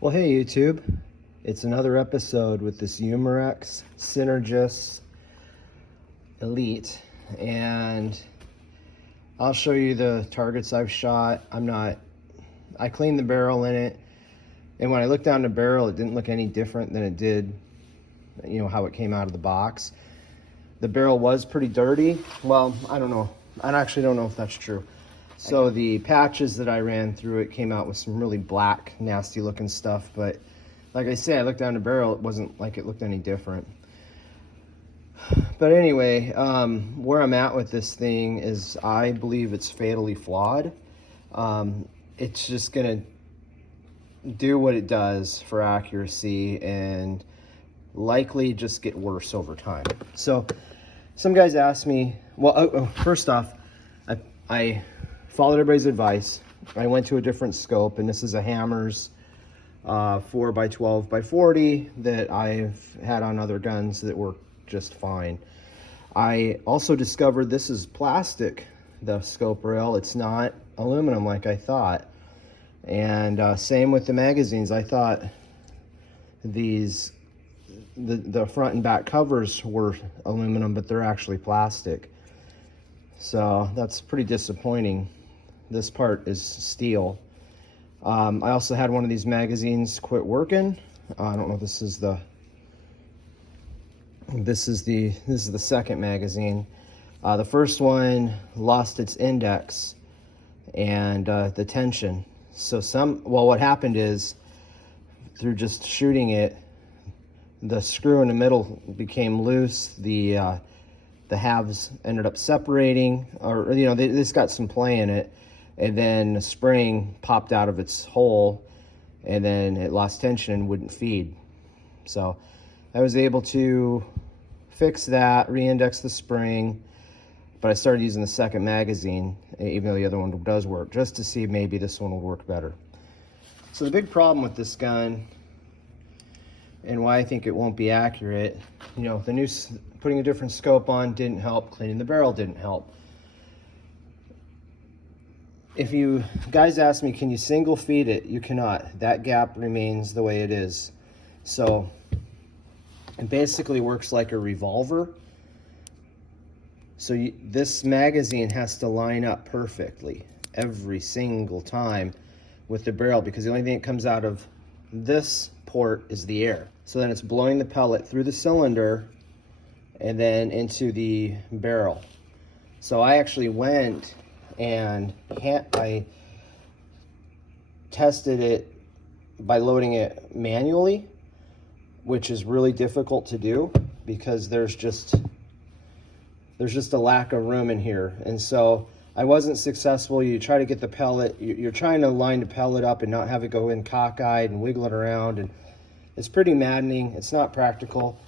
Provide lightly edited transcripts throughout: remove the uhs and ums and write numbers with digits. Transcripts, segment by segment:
Well, hey YouTube, it's another episode with this Umarex Synergis Elite, and I'll show you the targets I've shot. I cleaned the barrel in it, and when I looked down the barrel, it didn't look any different than it did, how it came out of the box. The barrel was pretty dirty. Well, I don't know. I actually don't know if that's true. So the patches that I ran through it came out with some really black, nasty looking stuff. But like I say, I looked down the barrel, it wasn't like it looked any different. But anyway, where I'm at with this thing is I believe it's fatally flawed. It's just gonna do what it does for accuracy and likely just get worse over time. So some guys asked me, well, first off, I followed everybody's advice. I went to a different scope, and this is a Hammers 4x12x40 that I've had on other guns that work just fine. I also discovered this is plastic, the scope rail. It's not aluminum like I thought. And same with the magazines. I thought the front and back covers were aluminum, but they're actually plastic. So that's pretty disappointing. This part is steel. I also had one of these magazines quit working. I don't know if this is the second magazine. The first one lost its index and the tension. So what happened is, through just shooting it, the screw in the middle became loose. The halves ended up separating, or this got some play in it, and then the spring popped out of its hole, and then it lost tension and wouldn't feed. So I was able to fix that, re-index the spring, but I started using the second magazine, even though the other one does work, just to see if maybe this one will work better. So the big problem with this gun, and why I think it won't be accurate, putting a different scope on didn't help, cleaning the barrel didn't help. If you guys ask me, can you single feed it? You cannot. That gap remains the way it is. So it basically works like a revolver. So this magazine has to line up perfectly every single time with the barrel, because the only thing that comes out of this port is the air. So then it's blowing the pellet through the cylinder and then into the barrel. So I actually went and I tested it by loading it manually, which is really difficult to do because there's just a lack of room in here. And so I wasn't successful. You try to get the pellet, you're trying to line the pellet up and not have it go in cockeyed and wiggle it around, and it's pretty maddening. It's not practical.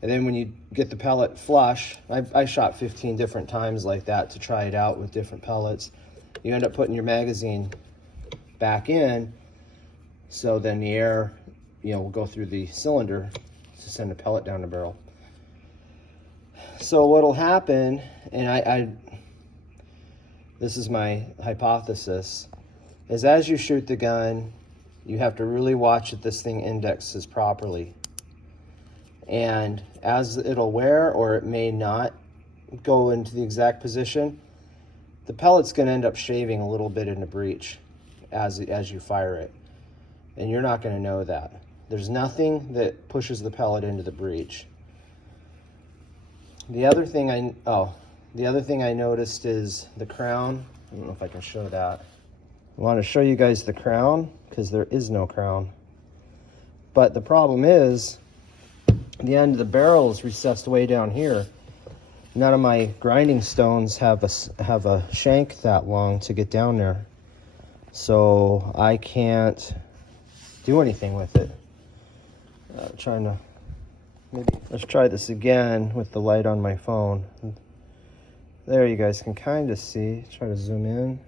And then when you get the pellet flush, I shot 15 different times like that to try it out with different pellets. You end up putting your magazine back in, so then the air, will go through the cylinder to send the pellet down the barrel. So what'll happen, and this is my hypothesis, is as you shoot the gun, you have to really watch that this thing indexes properly. And as it'll wear, or it may not go into the exact position, the pellet's going to end up shaving a little bit in the breech as you fire it. And you're not going to know that. There's nothing that pushes the pellet into the breech. The other thing I noticed is the crown. I don't know if I can show that. I want to show you guys the crown because there is no crown. But the problem is, the end of the barrel is recessed way down here. None of my grinding stones have a shank that long to get down there, so I can't do anything with it. Let's try this again with the light on my phone. There, you guys can kind of see. Try to zoom in.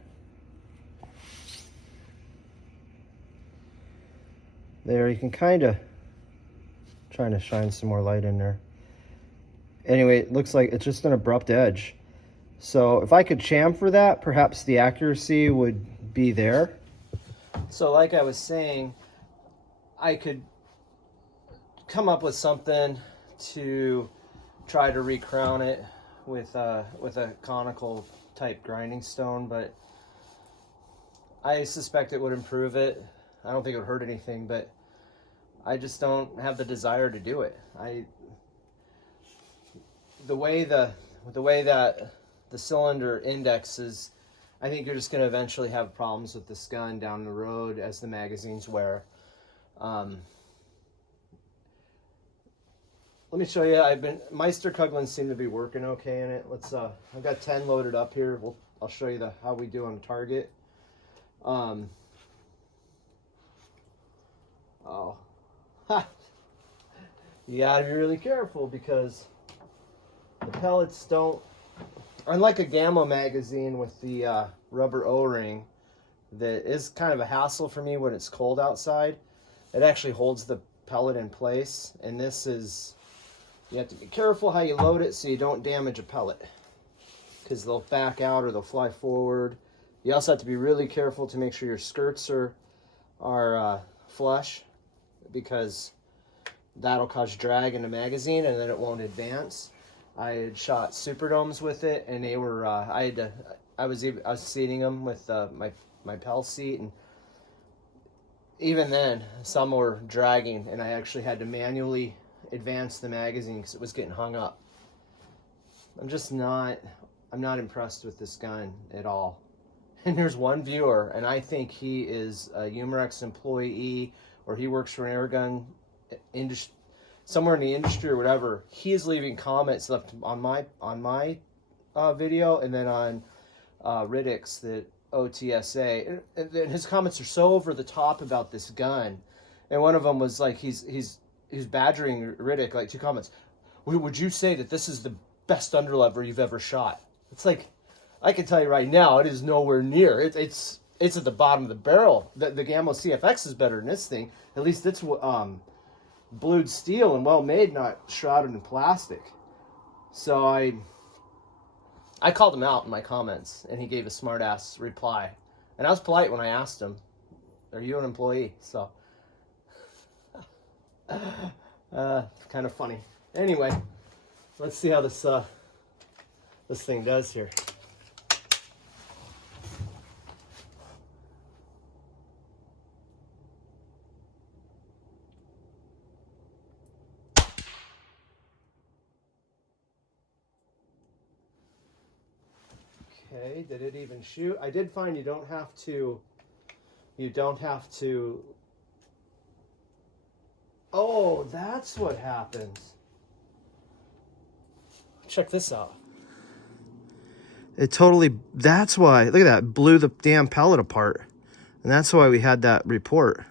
There, you can kind of trying to shine some more light in there. Anyway, it looks like it's just an abrupt edge. So if I could chamfer that, perhaps the accuracy would be there. So like I was saying, I could come up with something to try to recrown it with a conical type grinding stone, but I suspect it would improve it. I don't think it would hurt anything, but I just don't have the desire to do it. The way that the cylinder indexes, I think you're just going to eventually have problems with this gun down the road as the magazines wear. Let me show you. Meister-Kuglins seem to be working okay in it. Let's. I've got 10 loaded up here. I'll show you how we do on target. Oh, you gotta be really careful because the pellets don't. Unlike a Gamma magazine with the rubber O-ring, that is kind of a hassle for me when it's cold outside. It actually holds the pellet in place, and this is. You have to be careful how you load it so you don't damage a pellet, because they'll back out or they'll fly forward. You also have to be really careful to make sure your skirts are flush, because that'll cause drag in the magazine and then it won't advance. I had shot Superdomes with it, and they were I was seating them with my Pell seat, and even then some were dragging, and I actually had to manually advance the magazine because it was getting hung up. I'm not impressed with this gun at all. And there's one viewer, and I think he is a Umarex employee, or he works for an airgun industry, somewhere in the industry or whatever. He is leaving comments left on my video, and then on Riddick's, the OTSA, and his comments are so over the top about this gun. And one of them was like, he's badgering Riddick, like 2 comments. Would you say that this is the best underlever you've ever shot? It's like, I can tell you right now, it is nowhere near. It's at the bottom of the barrel. The Gamma CFX is better than this thing. At least it's blued steel and well made, not shrouded in plastic. So I called him out in my comments, and he gave a smart ass reply. And I was polite when I asked him, "Are you an employee?" So kind of funny. Anyway, let's see how this thing does here. Okay, did it even shoot? I did find you don't have to. Oh, that's what happens. Check this out. It totally, that's why, look at that, blew the damn pellet apart. And that's why we had that report.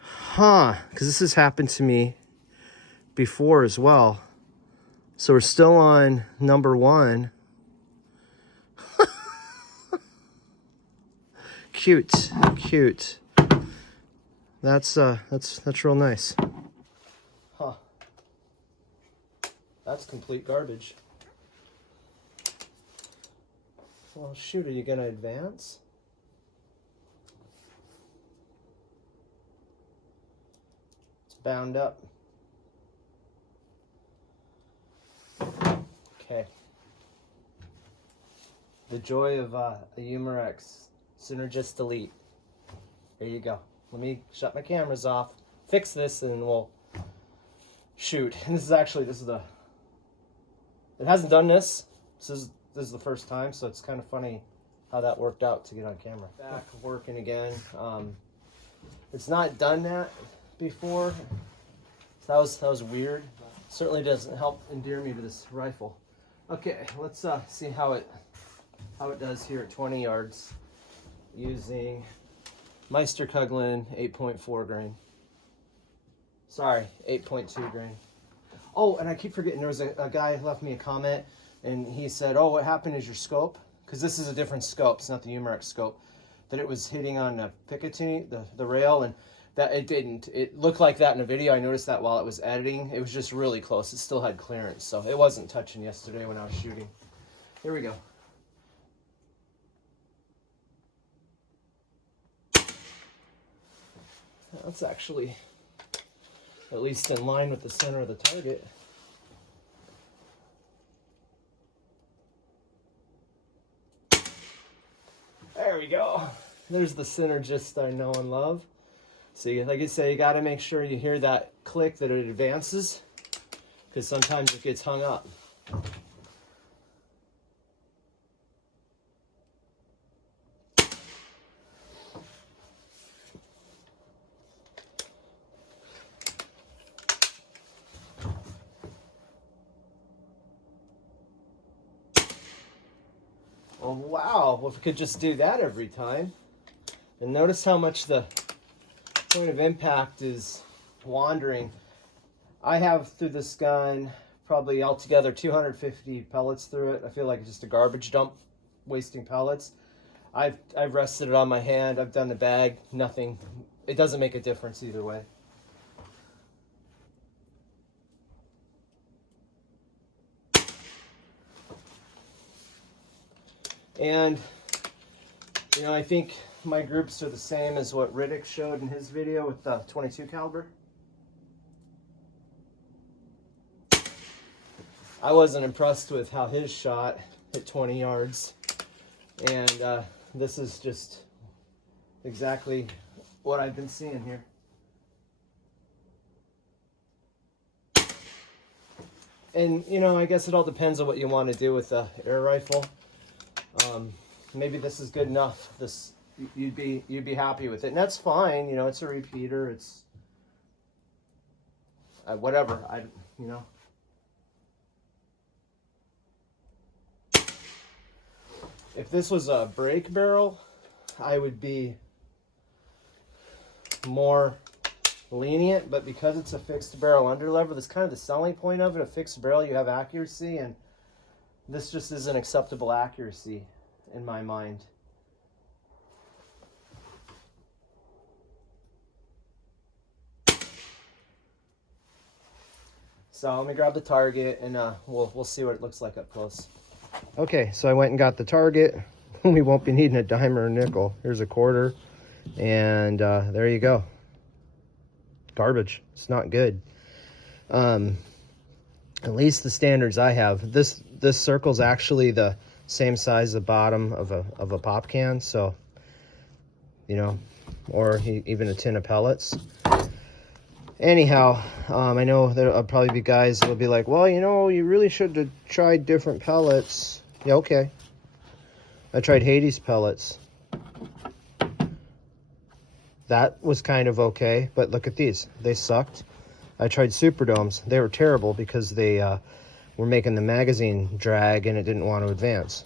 Huh, because this has happened to me before as well. So we're still on number 1. Cute. That's real nice. Huh. That's complete garbage. Well, shoot, are you gonna advance? It's bound up. Okay. The joy of a Umarex Synergis Delete. There you go. Let me shut my cameras off, fix this, and we'll shoot. And this is the. It hasn't done this. This is the first time, so it's kind of funny how that worked out to get on camera. Back working again. It's not done that before. So that was weird. Certainly doesn't help endear me to this rifle. Okay, let's see how it does here at 20 yards using Meister-Kuglin 8.4 grain. Sorry, 8.2 grain. Oh, and I keep forgetting, there was a guy who left me a comment, and he said, "Oh, what happened is your scope," because this is a different scope. It's not the Umarex scope. That it was hitting on the Picatinny, the rail, and that it didn't. It looked like that in a video. I noticed that while it was editing. It was just really close. It still had clearance, so it wasn't touching yesterday when I was shooting. Here we go. That's actually at least in line with the center of the target. There we go. There's the Synergis I know and love. See, like I say, you got to make sure you hear that click, that it advances, because sometimes it gets hung up. Oh, wow. Well, if we could just do that every time. And notice how much the point of impact is wandering. I have through this gun probably altogether 250 pellets through it. I feel like it's just a garbage dump, wasting pellets. I've rested it on my hand. I've done the bag. Nothing. It doesn't make a difference either way. And, you know, I think my groups are the same as what Riddick showed in his video with the 22 caliber. I wasn't impressed with how his shot hit 20 yards. And this is just exactly what I've been seeing here. And, you know, I guess it all depends on what you want to do with the air rifle. Maybe this is good enough. This you'd be happy with it, and that's fine. You know, it's a repeater. It's whatever. You know. If this was a break barrel, I would be more lenient. But because it's a fixed barrel underlever, that's kind of the selling point of it. A fixed barrel, you have accuracy, and this just isn't acceptable accuracy in my mind. So let me grab the target, and we'll see what it looks like up close. Okay, so I went and got the target. We won't be needing a dime or a nickel. Here's a quarter, and there you go. Garbage. It's not good. At least the standards I have. This circle's actually the same size as the bottom of a pop can, so you know, or even a tin of pellets. Anyhow, I know there'll probably be guys that'll be like, well, you know, you really should have tried different pellets. Yeah, okay. I tried Hades pellets. That was kind of okay, but look at these. They sucked. I tried Superdomes. They were terrible because they were making the magazine drag and it didn't want to advance.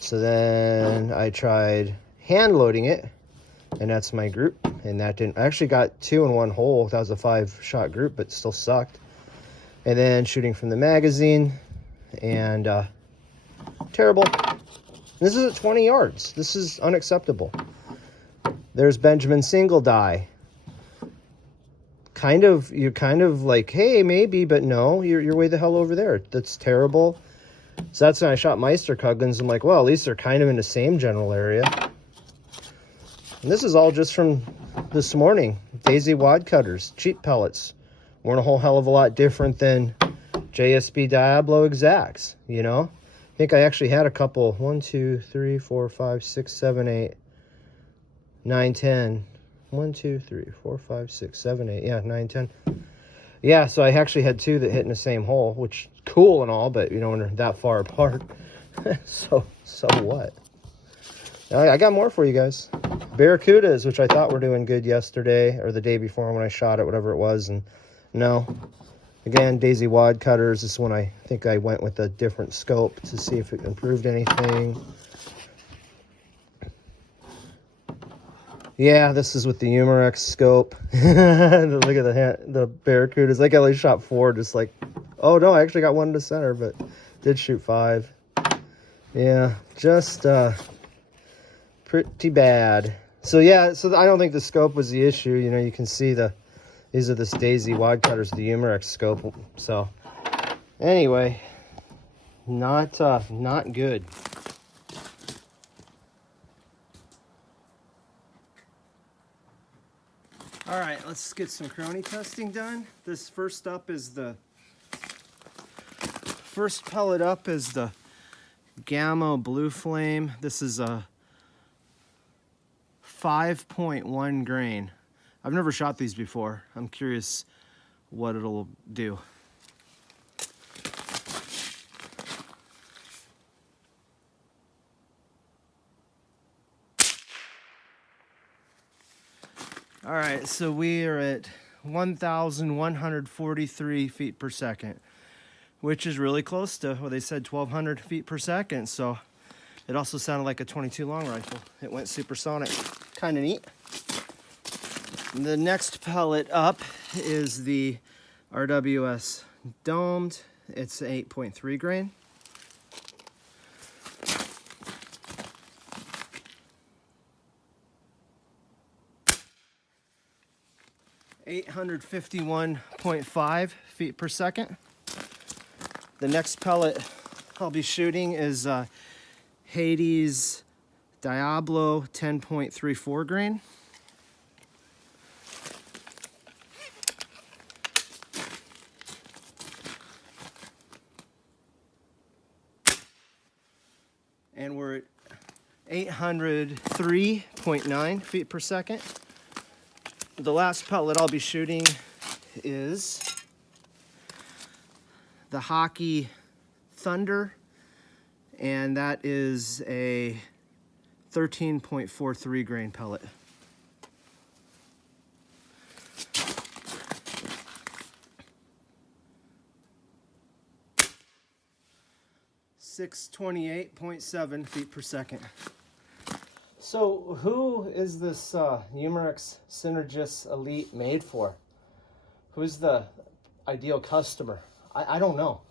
So then I tried hand loading it, and that's my group, and that didn't. I actually got 2 in one hole. That was a 5-shot group, but still sucked. And then shooting from the magazine, and terrible. This is at 20 yards. This is unacceptable. There's Benjamin single die. You're kind of like, hey, maybe, but no, you're way the hell over there. That's terrible. So that's when I shot Meisterkugelns. I'm like, well, at least they're kind of in the same general area. And this is all just from this morning. Daisy wad cutters, cheap pellets. Weren't a whole hell of a lot different than JSB Diablo exacts, you know? I think I actually had a couple, 1, 2, 3, 4, 5, 6, 7, 8, 9, 10. 1, 2, 3, 4, 5, 6, 7, 8. Yeah, 9, 10. Yeah, so I actually had 2 that hit in the same hole, which cool and all, but you know, when they're that far apart. so what? I got more for you guys. Barracudas, which I thought were doing good yesterday or the day before when I shot it, whatever it was, and no. Again, Daisy wad cutters. This one I think I went with a different scope to see if it improved anything. Yeah, this is with the Umarex scope. Look at the Barracudas. Like I only shot 4, just like, oh no, I actually got 1 in the center, but did shoot 5. Yeah, just pretty bad. So yeah, so I don't think the scope was the issue. You know, you can see these are this Daisy wad cutters, the Umarex scope. So anyway, not good. All right, let's get some chrony testing done. This first pellet up is the Gamma Blue Flame. This is a 5.1 grain. I've never shot these before. I'm curious what it'll do. All right, so we are at 1,143 feet per second, which is really close to what they said, 1,200 feet per second. So it also sounded like a 22 long rifle. It went supersonic. Kind of neat. The next pellet up is the RWS domed. It's 8.3 grain. (851.5 feet per second). The next pellet I'll be shooting is Hades Diablo 10.34 grain. And we're at 803.9 feet per second. The last pellet I'll be shooting is the Hockey Thunder, and that is a 13.43 grain pellet. (628.7 feet per second). So who is this Umarex Synergis Elite made for? Who's the ideal customer? I don't know.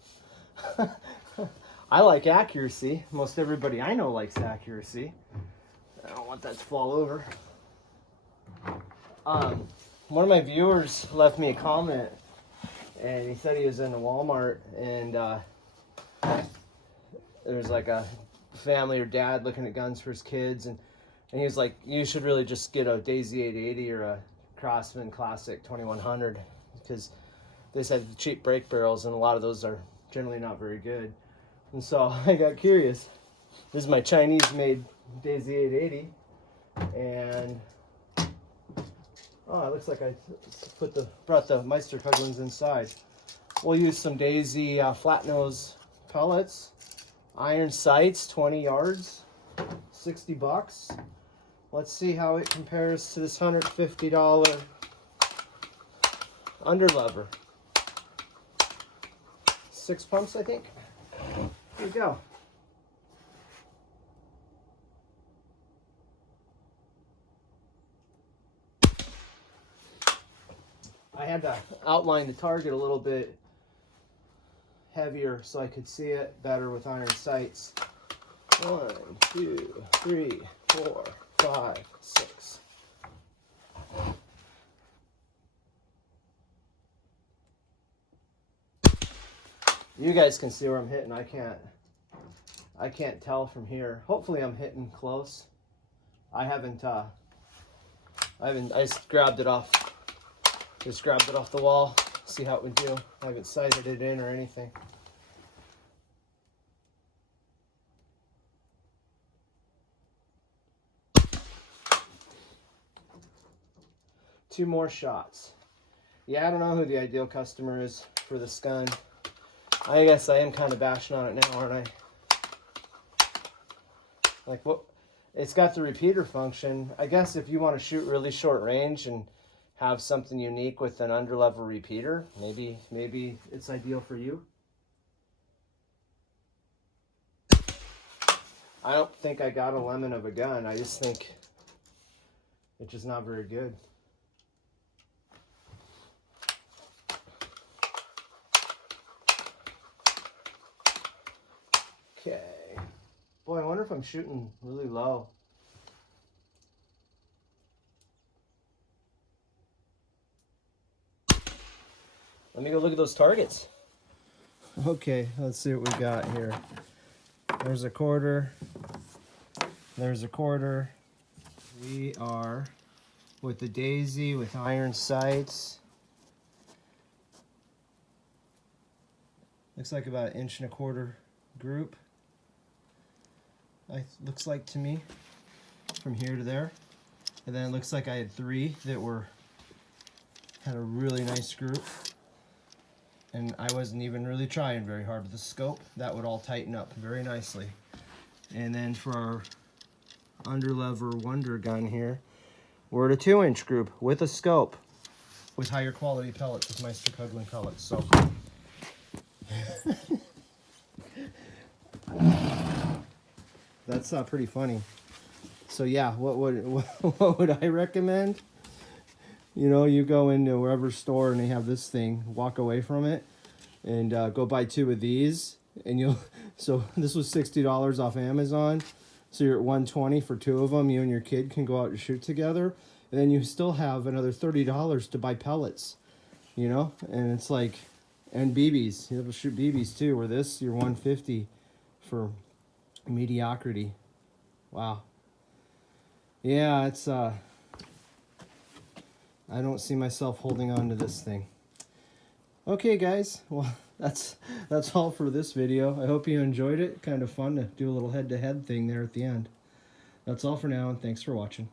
I like accuracy. Most everybody I know likes accuracy. I don't want that to fall over. One of my viewers left me a comment, and he said he was in a Walmart, and there's like a family or dad looking at guns for his kids, and he was like, you should really just get a Daisy 880 or a Craftsman Classic 2100, because they said cheap break barrels, and a lot of those are generally not very good. And so I got curious. This is my Chinese-made Daisy 880, and oh, it looks like I brought the Meisterkugelens inside. We'll use some Daisy flat nose pellets, iron sights, 20 yards, $60. Let's see how it compares to this $150 underlever. 6 pumps, I think. Here we go. I had to outline the target a little bit heavier so I could see it better with iron sights. 1, 2, 3, 4, 5, 6. You guys can see where I'm hitting. I can't tell from here. Hopefully I'm hitting close. I just grabbed it off the wall, see how it would do. I haven't sighted it in or anything. Two more shots. Yeah, I don't know who the ideal customer is for this gun. I guess I am kind of bashing on it now, aren't I? Like, what? It's got the repeater function. I guess if you want to shoot really short range and have something unique with an underlevel repeater, maybe it's ideal for you. I don't think I got a lemon of a gun. I just think it's just not very good. Okay. Boy, I wonder if I'm shooting really low. Let me go look at those targets. Okay, let's see what we got here. There's a quarter. There's a quarter. We are with the daisy with iron sights. Looks like about 1.25 inch group. Looks like to me, from here to there. And then it looks like I had 3 that had a really nice group. And I wasn't even really trying very hard with the scope. That would all tighten up very nicely. And then for our underlever Wonder gun here, we're at a 2-inch group with a scope with higher quality pellets, with Meister Kuglen pellets. So that's pretty funny. So yeah, what would I recommend? You know, you go into wherever store and they have this thing, walk away from it and go buy 2 of these, and you'll, so this was $60 off Amazon, so you're at $120 for 2 of them. You and your kid can go out and shoot together, and then you still have another $30 to buy pellets, you know. And it's like, and BBs, you have to shoot BBs too, where this you're $150 for mediocrity. Wow. Yeah, it's I don't see myself holding on to this thing. Okay guys, well that's all for this video. I hope you enjoyed it. Kind of fun to do a little head-to-head thing there at the end. That's all for now, and thanks for watching.